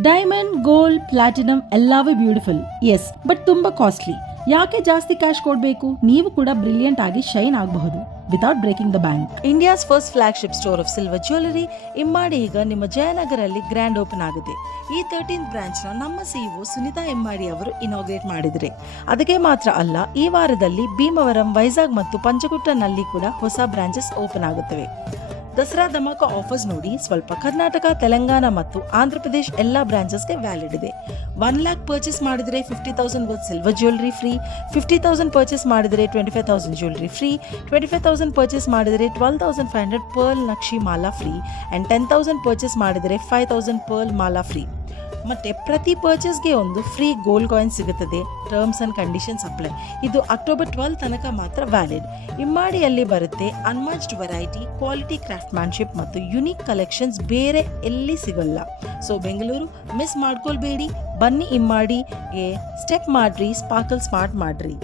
Diamond, gold, platinum ಎಲ್ಲವೂ beautiful, S, but ತುಂಬಾ costly. ಯಾಕೆ ಜಾಸ್ತಿ ಕ್ಯಾಶ್ ಕೊಡಬೇಕು? ನೀವು ಕೂಡ ಬ್ರಿಲಿಯಂಟ್ ಆಗಿ ಶೈನ್ ಆಗಬಹುದು without breaking the bank. India's first flagship store of silver jewellery ಇಮ್ಮಾಡಿ ಈಗ ನಿಮ್ಮ ಜಯನಗರಲ್ಲಿ ಗ್ರ್ಯಾಂಡ್ ಓಪನ್ ಆಗಿದೆ. ಈ 13th ಬ್ರಾಂಚ್ ನ ನಮ್ಮ ಸಿಇಒ ಸುನಿತಾ ಇಮ್ಮಾಡಿ ಅವರು ಇನಾಗ್ರೇಟ್ ಮಾಡಿದರೆ. ಅದಕ್ಕೆ ಮಾತ್ರ ಅಲ್ಲ, ಈ ವಾರದಲ್ಲಿ ಭೀಮವರಂ, ವೈಜಾಗ್ ಮತ್ತು ಪಂಚಗುಟ್ಟನಲ್ಲಿ ಕೂಡ ಹೊಸ ಬ್ರಾಂಚಸ್ ಓಪನ್ ಆಗುತ್ತವೆ. ದಸರಾ ಧಮಾಕ ಆಫರ್ಸ್ ನೋಡಿ ಸ್ವಲ್ಪ ಕರ್ನಾಟಕ, ತೆಲಂಗಾಣ ಮತ್ತು ಆಂಧ್ರ ಪ್ರದೇಶ್ ಎಲ್ಲ ಬ್ರಾಂಚಸ್ಗೆ ವ್ಯಾಲಿಡ್ ಇದೆ. 1 lakh ಪರ್ಚೇಸ್ ಮಾಡಿದರೆ 50,000 worth silver jewellery free, 50,000 purchase ಮಾಡಿದರೆ 25,000 ಜ್ಯುವೆಲರಿ ಫ್ರೀ, 25,000 ಪರ್ಚೇಸ್ ಮಾಡಿದರೆ 12,500 pearl Naqvi Mala free and 10,000 purchase ಮಾಡಿದರೆ 5,000 ಪರ್ಲ್ ಮಾಲಾ ಫ್ರೀ. ಮತ್ತೆ ಪ್ರತಿ ಪರ್ಚೇಸ್ಗೆ ಒಂದು ಫ್ರೀ ಗೋಲ್ಡ್ ಕಾಯಿನ್ ಸಿಗುತ್ತದೆ. Terms and conditions apply. ಇದು ಅಕ್ಟೋಬರ್ 12 ತನಕ ಮಾತ್ರ ವ್ಯಾಲಿಡ್. ಇಮ್ಮಾಡಿಯಲ್ಲಿ ಬರುತ್ತೆ ಅನ್ಮ್ಯಾಚ್ಡ್ ವೆರೈಟಿ, ಕ್ವಾಲಿಟಿ ಕ್ರಾಫ್ಟ್ಮ್ಯಾನ್ಶಿಪ್ ಮತ್ತು ಯುನೀಕ್ ಕಲೆಕ್ಷನ್ಸ್ ಬೇರೆ ಎಲ್ಲಿ ಸಿಗಲ್ಲ. ಸೊ ಬೆಂಗಳೂರು ಮಿಸ್ ಮಾಡ್ಕೊಳ್ಬೇಡಿ, ಬನ್ನಿ ಇಮ್ಮಾಡಿಗೆ ಸ್ಟೆಪ್ ಮಾಡ್ರಿ, ಸ್ಪಾರ್ಕಲ್ ಸ್ಮಾರ್ಟ್ ಮಾಡ್ರಿ.